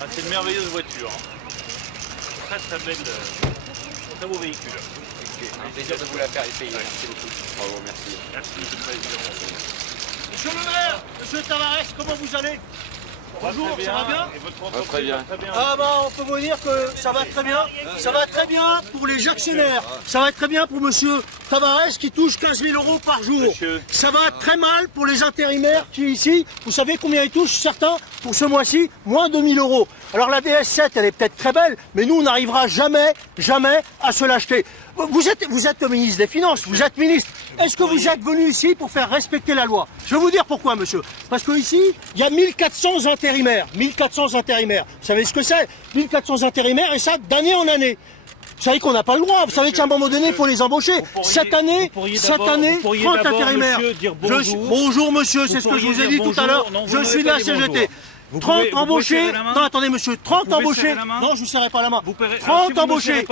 Ah, c'est une merveilleuse voiture. Très très belle, très beau véhicule. Un plaisir de vous la faire essayer. Merci beaucoup. Bravo, merci. Merci, Monsieur le Président. Monsieur le maire, monsieur Tavares, comment vous allez? Bonjour, très ça va bien? Et votre Très entreprise bien. va très bien. Ah bah on peut vous dire que ça va très bien. Ça va très bien pour les actionnaires. Ça va très bien pour monsieur Tavares qui touche 15 000 € par jour. Monsieur. Ça va très mal pour les intérimaires qui ici, vous savez combien ils touchent certains pour ce mois-ci? Moins de 1 000 €. Alors la DS7 elle est peut-être très belle, mais nous on n'arrivera jamais à se l'acheter. Vous êtes ministre des Finances, vous êtes ministre. Est-ce que vous êtes venu ici pour faire respecter la loi? Je vais vous dire pourquoi, monsieur. Parce qu'ici, il y a 1400 intérimaires. 1400 intérimaires. Vous savez ce que c'est? 1400 intérimaires et ça d'année en année. Vous savez qu'on n'a pas le droit. Vous savez qu'à un moment donné, il faut les embaucher. Cette année, 30 intérimaires. Bonjour, monsieur, c'est ce que je vous ai dit tout à l'heure. Je suis de la CGT. 30 embauchés. Non, attendez, monsieur, 30 embauchés. Non, je ne vous serrerai pas la main. 30 embauchés.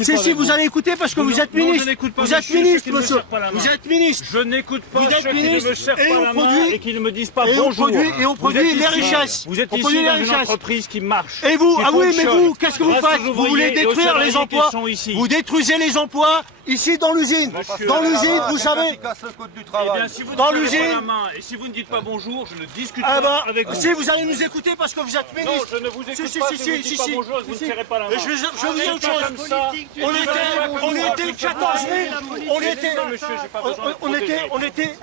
Si, vous allez écouter parce que vous êtes ministre. Vous êtes ministre, monsieur. Vous êtes ministre. Je n'écoute pas Vous êtes ceux qui ne me ministre serrent et pas on la main produit- et qui ne me disent pas Et on bonjour. produit les richesses. Vous êtes On ici produit les dans une richesses. entreprise qui marche. Et vous, qui ah oui, mais fonctionne. vous, qu'est-ce que vous Grâce faites? aux Vous voulez ouvriers et aux détruire les salariés qui emplois. sont ici. Vous détruisez les emplois ici dans l'usine. Dans l'usine, vous savez. Eh bien, si vous ne Dans serrez pas l'usine. la main et si vous ne dites pas bonjour, je ne discute Ah pas bah, avec vous. si vous allez nous écouter parce que vous êtes Non, ministre. je ne vous écoute Si, pas si, si si, vous ne si, dites pas si. bonjour et vous ne serrez pas la main. Et je vous dis autre chose. Comme ça, On était 14 000. On était. Monsieur, j'ai pas besoin d'être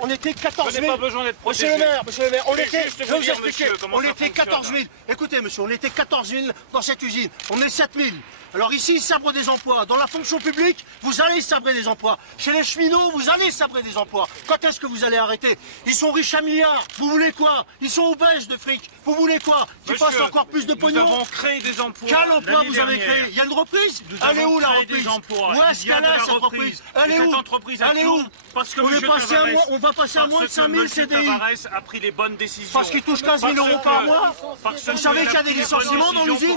On était 14 Je 000. n'ai pas besoin d'être Monsieur protégé. le maire, on Je vais était, juste je vous vais vous dire, expliquer, monsieur, comment on ça était 14 000. Écoutez, monsieur, on était 14 000 dans cette usine. On est 7 000. Alors ici, ils sabrent des emplois. Dans la fonction publique, vous allez sabrer des emplois. Chez les cheminots, vous allez sabrer des emplois. Quand est-ce que vous allez arrêter? Ils sont riches à milliards. Vous voulez quoi? Ils sont obèses de fric. Vous voulez quoi? Qu'ils fassent encore plus de Nous pognon? avons créé des emplois. Quel emploi l'année vous avez dernière. créé? Il y a une reprise? Nous Elle est avons où la créé reprise? des emplois. Où est-ce Il y a qu'elle de est la cette reprise? Elle est Cette où? entreprise a Elle est tout où? parce que On monsieur est passé à Tavares- moins- on va passer à parce moins de que 5 000 monsieur CDI. Tavares a pris les bonnes décisions. Parce qu'il touche 15 000 € par mois. Vous savez qu'il y a des licenciements dans l'usine?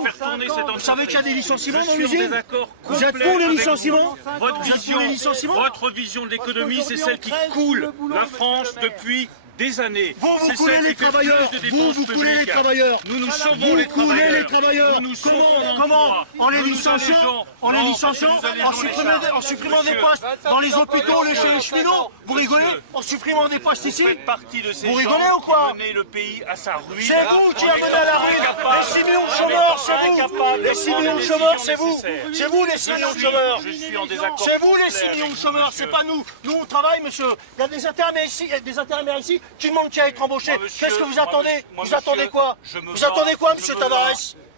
Vous savez qu'il y a des licenciements dans l'usine? Vous êtes pour les licenciements? Votre Vous êtes pour les licenciements? vision de l'économie, c'est celle qui coule la France depuis des années. Vous C'est coulez celle les qui fait travailleurs. plus de Vous dépenses coulez les publiques. travailleurs. Nous nous sauvons Vous les coulez travailleurs. les travailleurs. Nous nous sauvons Comment? l'emploi. En les Nous nous licenciant, allégeons. en les Non, licenciant, nous allégeons en supprimant des postes dans les hôpitaux, chez les cheminots. Vous rigolez? En supprimant des postes ici? Vous faites partie de ces Vous gens rigolez ou quoi? qui menaient le pays à sa ruine. C'est vous qui avez mené à la ruine. Les 6 millions de chômeurs, c'est vous. Les 6 millions de chômeurs, c'est vous. C'est vous les 6 millions de chômeurs. Je suis en désaccord. C'est vous les complet 6 millions de avec chômeurs, monsieur. c'est pas nous. Nous on travaille, monsieur. Il y a des intérimaires ici qui demandent qui à être embauché. Moi, monsieur, Qu'est-ce que vous moi, attendez? moi, Vous attendez monsieur, quoi? je me Vous bats, attendez quoi, je monsieur me Tavares? bats.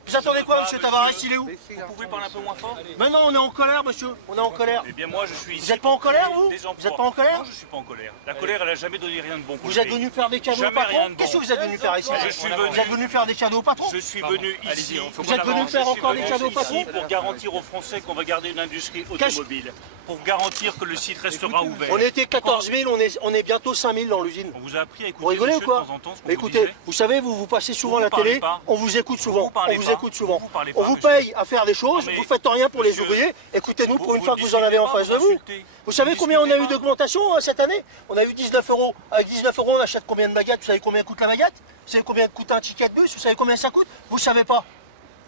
Vous attendez quoi, monsieur Tavares? Il est où? Vous pouvez parler un peu moins fort? Maintenant on est en colère, monsieur. On est en colère. Eh bien moi je suis ici. Vous n'êtes pas en colère, vous? Des emplois. Vous n'êtes pas en colère? Non, je suis pas en colère. La colère, elle a jamais donné rien de bon pour Vous le êtes pays. venu faire des cadeaux au Jamais rien patron? de bon. Qu'est-ce que vous êtes venu faire ici? Je suis venu- Vous êtes venu faire des cadeaux au patron? Je suis venu ici. Vous êtes venu faire encore des cadeaux au patron? ici pour garantir aux Français qu'on va garder une industrie automobile. Pour garantir que le site restera ouvert. On était 14 000, on est bientôt 5 000 dans l'usine. On vous a appris à écouter Vous rigolez ou monsieur, quoi? de temps en temps ce qu'on Écoutez, vous disait. vous savez, vous passez souvent Vous à la parlez télé, pas. on vous écoute souvent. Vous parlez On vous pas. écoute souvent. Vous parlez On pas, vous monsieur. paye à faire des choses, Non, mais vous faites rien pour les monsieur, ouvriers. Écoutez-nous pour une vous fois que vous en avez en discutez face pas, de vous vous. insultez. Vous savez Vous combien on a discutez eu pas. d'augmentation cette année? On a eu 19 €. Avec 19 €, on achète combien de baguettes? Vous savez combien coûte la baguette? Vous savez combien coûte un ticket de bus? Vous savez combien ça coûte? Vous savez pas.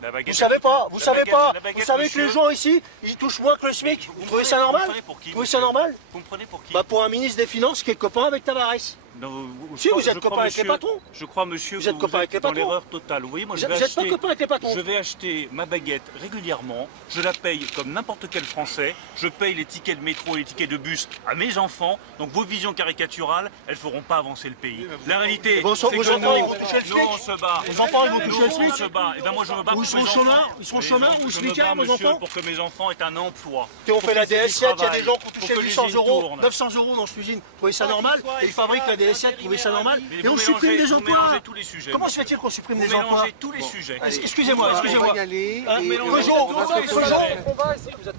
La baguette, Vous savez pas, vous la savez baguette, pas. la baguette, Vous savez que les monsieur. gens ici, ils touchent moins que le SMIC. Vous trouvez ça Vous me normal? prenez pour qui, Vous trouvez ça monsieur normal? Vous me prenez pour qui? Bah pour un ministre des Finances qui est copain avec Tavares. Non, Si, vous êtes copain avec les patrons. Je crois, monsieur, Vous que êtes copain avec les dans patrons. l'erreur totale. Vous voyez, moi, Vous je vais n'êtes pas acheter... copain avec les patrons. Je vais acheter ma baguette régulièrement, je la paye comme n'importe quel Français, je paye les tickets de métro et les tickets de bus à mes enfants, donc vos visions caricaturales, elles ne feront pas avancer le pays. La réalité, Vos c'est que enfants, nous, ils vont toucher le nous, SMIC. on se bat. Vos enfants, ils vont toucher le Nous, SMIC. on se bat. Et ben moi, je me bats Ou pour ils seront mes chômeurs, enfants. ils seront Mais chômeurs je ou me smicards, bats, vos monsieur, enfants. pour que mes enfants aient un emploi. Et on pour fait la qu'ils aient du DS7, il y a des travail, gens qui ont pour touché que 800 l'usine €, tourne. 900 € dans cette usine. Vous trouvez ça normal? Et ils fabriquent la DS7, vous trouvez ça normal? Mais Et on vous supprime mélangez- des vous emplois. mélangez tous les sujets. Comment se fait-il qu'on supprime Vous des emplois? mélangez tous les sujets. Excusez-moi, excusez-moi.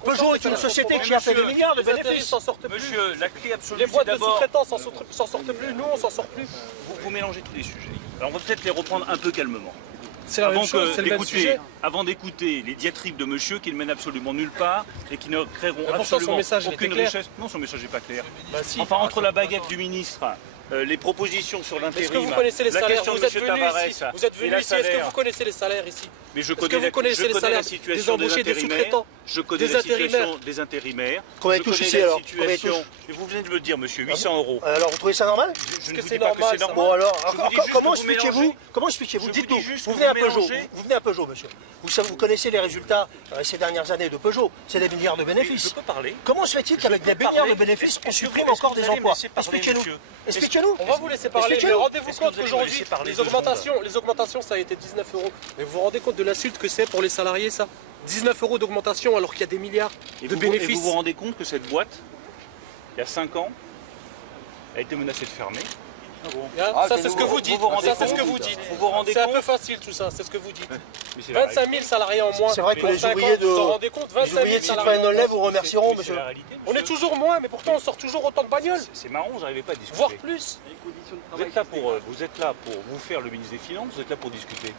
Peugeot est une société qui a fait des milliards de bénéfices. Monsieur, la clé absolue, Les c'est boîtes de d'abord... sous-traitants s'en sortent plus, nous on s'en sort plus. Vous mélangez tous les sujets. Alors on va peut-être les reprendre un peu calmement. C'est la même chose, c'est le même sujet. Avant d'écouter les diatribes de monsieur qui ne mènent absolument nulle part et qui ne créeront pourtant, son absolument message, il aucune était clair. richesse. Non, son message n'est pas clair. Bah si. Enfin, entre la baguette du ministre les propositions sur l'intérim. Est-ce que vous connaissez les la salaires? question Vous de êtes M. venu Tavares ici. Vous êtes et venu la ici. Est-ce que salaire. vous connaissez les salaires ici? Mais je Est-ce connais, que vous connaissez les salaires la situation des embauchés, des intérimaires, sous-traitants, je connais des la situation intérimaires? des intérimaires. Combien je ils touchent connais ici, la alors? Combien ils situation. touchent? Et vous venez de le dire, monsieur, 800 euros. Alors vous trouvez ça normal? Je ne que vous c'est dis pas que normal, c'est ça? normal. Bon alors, Je vous dis juste comment que vous expliquez-vous? mélangez. Comment expliquez-vous? Je vous Dites-nous. dis juste Vous que venez à vous Peugeot. mélangez. Vous venez à Peugeot, monsieur. Vous connaissez les résultats ces dernières années de Peugeot. C'est des milliards de Je bénéfices. peux parler. Comment se fait-il qu'avec des milliards de bénéfices, on supprime encore des emplois? Expliquez-nous. Expliquez-nous. On va vous laisser parler, mais Expliquez-nous. rendez-vous Est-ce que compte vous allez me qu'aujourd'hui, laisser parler les 2 augmentations, ça a été 19 euros. Mais vous vous rendez compte de l'insulte que c'est pour les salariés, ça? 19 euros d'augmentation alors qu'il y a des milliards Et de vous bénéfices. vous rendez compte que cette boîte, il y a 5 ans, a été menacée de fermer. Ça, c'est ce que vous dites. Ça, c'est ce que vous dites. Vous vous rendez C'est un compte peu facile tout ça, c'est ce que vous dites. Mais c'est la 25 000 salariés en moins. C'est vrai que en les 5 ans, ouvriers vous vous en rendez compte, 25 000 de salariés en Citoyen moins. vous remercieront, Mais monsieur. c'est la réalité, On est monsieur. toujours moins, mais pourtant on sort toujours autant de bagnoles, C'est marrant, vous n'arrivez pas à discuter. voire plus. Vous êtes là pour vous faire le ministre des Finances, vous êtes là pour discuter.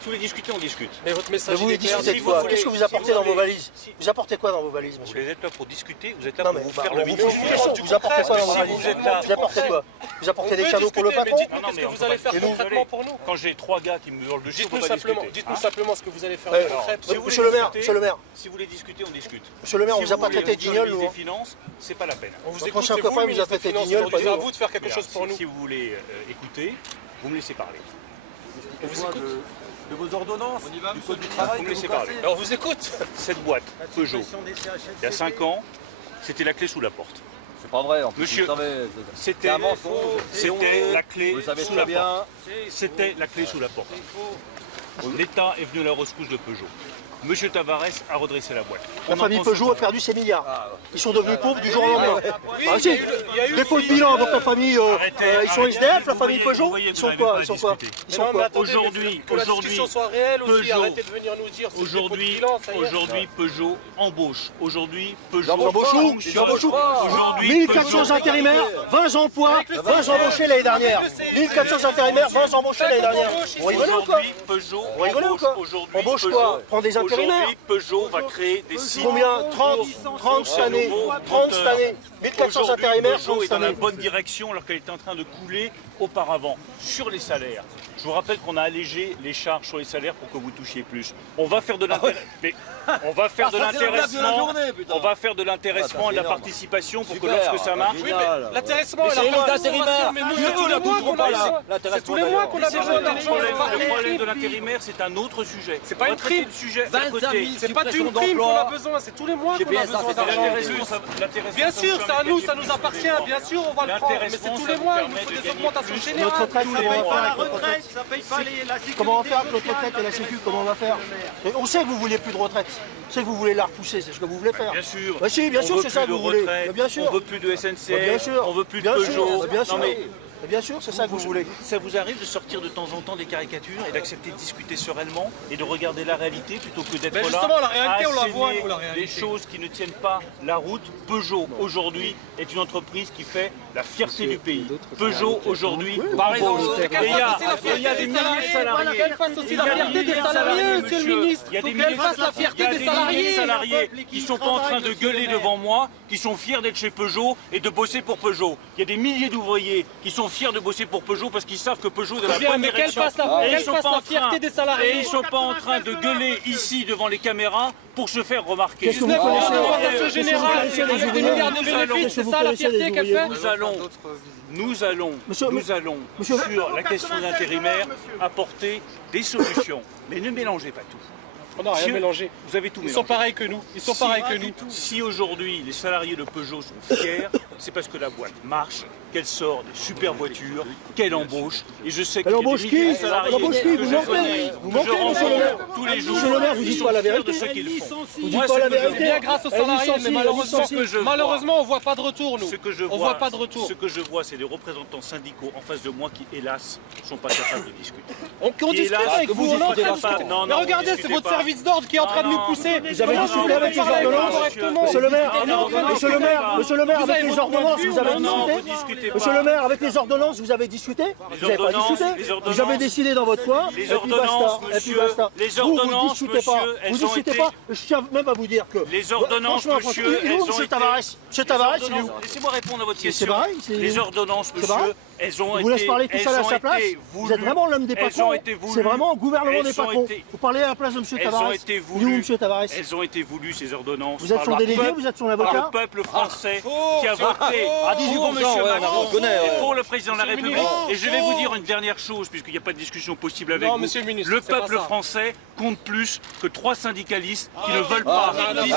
Si vous voulez discuter, on discute. Mais votre Mais message vous il les est clair. discutez de si quoi? vous Qu'est-ce que voulez- vous apportez si vous dans vos voulez- valises? Vous apportez quoi dans vos valises, Vous monsieur? êtes là pour discuter, vous êtes là Non pour mais vous bah, faire on le vous ministre pose des une question. Finances. Vous apportez quoi dans vos Si valises? vous êtes là- Vous apportez quoi? Vous apportez On des peut cadeaux pour le discuter, mais patron? dites-nous qu'est-ce que vous allez faire Et nous, concrètement pour nous. Quand j'ai 3 gars qui me hurlent dessus, on peut Dites-nous pas simplement, discuter. dites-nous Hein simplement ce que vous allez faire Ouais. concrètement. Si vous Monsieur le voulez maire, discuter- monsieur le maire. Si vous voulez discuter, on discute. Monsieur le maire, on Si vous a vous pas voulez traité être sur le d'ignole, nous. ministre des Finances, c'est pas la peine. On vous Votre écoute, ancien c'est vous, copain le vous a ministre des traité Finances, d'ignole, aujourd'hui. pas C'est à nous. vous de faire quelque chose pour nous. Si vous voulez écouter, vous me laissez parler. On vous écoute. De vos ordonnances, du code du Vous travail me que laissez vous parler. passez. Ben, on vous écoute. Cette boîte, Peugeot, il y a 5 ans, c'était la clé sous la porte. C'est pas vrai, en plus, Monsieur, vous savez, C'était c'est un mensonge. c'était la clé Vous le savez sous très la bien. porte. C'était la clé sous la porte. L'État est venu à la rescousse de Peugeot. Monsieur Tavares a redressé la boîte. La On en famille pense Peugeot a encore. perdu ses milliards. Ils sont devenus pauvres du jour au lendemain. Oui, Ah il si, y a eu dépôt de aussi- bilan, donc la famille, Arrêtez, ils sont arrêtez. SDF, la Vous famille voyez- Peugeot vous voyez Ils que sont vous n'avez quoi pas Ils sont quoi discuté. Ils Mais sont non, mais quoi attendez, Aujourd'hui, que la discussion soit réelle aussi, Peugeot- arrêtez de venir nous dire ce dépôt de Aujourd'hui, bilan, ça y est. aujourd'hui, Peugeot embauche. Aujourd'hui, Peugeot Ils embauchent où fonctionne. Ils embauchent où Aujourd'hui, 1400 Peugeot- intérimaires, 20 emplois, 20 embauchés l'année dernière. 1400 intérimaires, 20 embauchés l'année dernière. Vous rigolez ou quoi Aujourd'hui, Peugeot Vous rigolez ou quoi aujourd'hui, Embauche Peugeot- quoi Prends des intérimaires. Aujourd'hui, Peugeot va créer des sites. Combien 30 cette année. 30 cette année. 1400 Aujourd'hui, intérimaires, Peugeot 30 est cette dans la année. bonne direction alors qu'elle était en train de couler auparavant. Sur les salaires, je vous rappelle qu'on a allégé les charges sur les salaires pour que vous touchiez plus. On va faire de on va faire de ça, c'est la blague de la l'intéressement, journée, putain. on va faire de l'intéressement Ah, et de la c'est énorme. participation pour que Super, lorsque ça marche, Oui, mais l'intéressement et c'est la les participation, intérimaires. mais nous, Nous, c'est tous on les a mois tout qu'on a pas là. besoin. L'intéressement, C'est tous les mois qu'on a d'ailleurs. besoin le d'argent. problème de l'intérimaire, c'est un autre sujet. C'est pas On une va traiter prime. le sujet à 25 côté. 000. C'est pas d'une Suppression prime qu'on d'emploi. a besoin, c'est tous les mois C'est qu'on bien a ça, besoin c'est d'argent. L'intéressement, Bien sûr, c'est à nous, ça nous appartient, bien sûr, on va le prendre, mais c'est L'intéressement, tous ça les vous mois, il nous permet faut de des gagner augmentations plus. Notre générales. retraite, comment on va faire avec notre retraite ça paye pas la sécurité Comment on va faire avec notre sociale. retraite et la sécu? Comment on va faire? Et on sait que vous voulez plus de retraite. On sait que vous voulez la repousser, c'est ce que vous voulez faire. Bien sûr. Bah si, bien On sûr, veut c'est ça plus que de vous voulez. retraite, Bah bien sûr. On veut plus de SNCF, Bah bien sûr. on veut plus de Bien sûr, Peugeot. bah bien sûr. Non, mais Mais bien sûr, c'est ça que vous voulez. ça vous arrive de sortir de temps en temps des caricatures et d'accepter de discuter sereinement et de regarder la réalité plutôt que d'être Mais là justement, la réalité, à on la voit, asséner nous, la réalité. des choses qui ne tiennent pas la route. Peugeot, aujourd'hui, est une entreprise qui fait la fierté du pays. Peugeot, aujourd'hui, embauche. Et il y a des milliers de salariés. Qu'elle fasse aussi la Il y a fierté des milliers de salariés, monsieur le monsieur. ministre. Il y a des Faut milliers qu'elle fasse la fierté des salariés. salariés qui sont pas en train de gueuler devant moi, qui sont fiers d'être chez Peugeot et de bosser pour Peugeot. Il y a des milliers d'ouvriers qui sont fiers de bosser pour Peugeot parce qu'ils savent que Peugeot est dans la Bien, bonne mais qu'elle direction. fasse la- Et qu'elle ils sont fasse pas la en train- fierté des salariés. Et ils sont pas en train de gueuler ici devant les caméras pour se faire remarquer. Qu'est-ce que vous 19 connaissez augmentation générale, Qu'est-ce que vous avec des connaissez milliards de Nous allons- bénéfices, c'est vous ça la connaissez les fierté qu'elle ouvriers. fait. Nous allons, Monsieur- sur la question d'intérimaire, apporter des solutions. Mais ne mélangez pas tout. On n'a rien Si- mélangé. Vous avez tout Ils mélangé. sont pareils que nous. Ils sont pareils que nous. Si aujourd'hui les salariés de Peugeot sont fiers, c'est parce que la boîte marche, qu'elle sort des super voitures, qu'elle embauche. Et je sais qu'il y a des embauche milliers de qui salariés Elle embauche qui que Vous je manquez connais, Vous que manquez, je monsieur le maire rencontre tous les jours. Monsieur le maire, vous Ils dites sont pas la fiers vérité. de ce qu'ils font. Vous Moi, dites pas ce la que je vérité. vois- Bien grâce aux Elle salariés, licencie, mais elle malheureusement, licencie. Ce que je vois- malheureusement, on voit pas de retour, nous. Ce que je On vois, voit pas de retour. Ce que je vois, c'est des représentants syndicaux en face de moi qui, hélas, ne sont pas capables de discuter. On Et discute là, avec que vous, vous on est en train de discutez pas. discuter. Non, Mais non, regardez, vous c'est discutez votre pas. service d'ordre qui est en train de nous pousser. Vous avez discuté avec les ordonnances Monsieur le maire, On est en train de monsieur le maire, avec les ordonnances, vous avez Vous avez discuté? discutez discutez Monsieur pas. le maire, avec les ordonnances, vous avez discuté? Vous n'avez pas ordonnances, discuté? les ordonnances, Vous avez décidé dans votre coin, les et puis ordonnances, basta. Et puis monsieur, basta. les Vous ordonnances, discutez pas. monsieur, elles Vous ont discutez été- pas. Je tiens même à vous dire que... Les ordonnances, Franchement, monsieur, il est où, elles ont monsieur été... Tavares? Monsieur Tavares, il est où? Laissez-moi répondre à votre C'est question. pareil, c'est- Les ordonnances, C'est pareil. monsieur, elles ont Je été... vous laisse parler tout elles seul à ont sa place. été Vous êtes voulues. vraiment l'homme des Elles patrons. ont été voulues. C'est vraiment le gouvernement Elles des ont patrons. été- Vous parlez à la place de monsieur Elles Tavares. ont été Il est où, voulues. monsieur Tavares? Elles ont été voulues, ces ordonnances. Vous êtes par son le délégué, peuple- vous êtes son par avocat? le peuple français qui a voté À 18%, pour monsieur ouais, Macron on connaît, ouais. et pour le président de la Monsieur le République. ministre. Et je vais vous dire une dernière chose, puisqu'il n'y a pas de discussion possible avec Non, vous. monsieur le ministre, Le c'est pas peuple ça. français compte plus que 3 syndicalistes qui ne veulent pas discuter.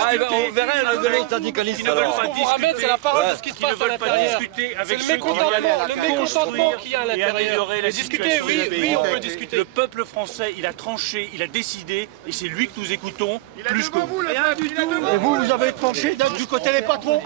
on verrait le syndicaliste Qui ne veulent alors. pas Ce qu'on vous ramène, discuter. c'est la parole Ouais. de ce qui se Qui ne passe à veulent pas l'intérieur. discuter C'est avec le ceux qui mécontentement, veulent le mécontentement qu'il y a à et l'intérieur. améliorer la Mais discuter, situation oui, du pays. oui, on peut discuter. Le peuple français, il a tranché, il a décidé, et c'est lui que nous écoutons plus que vous. Et vous, vous avez tranché d'être du côté des patrons.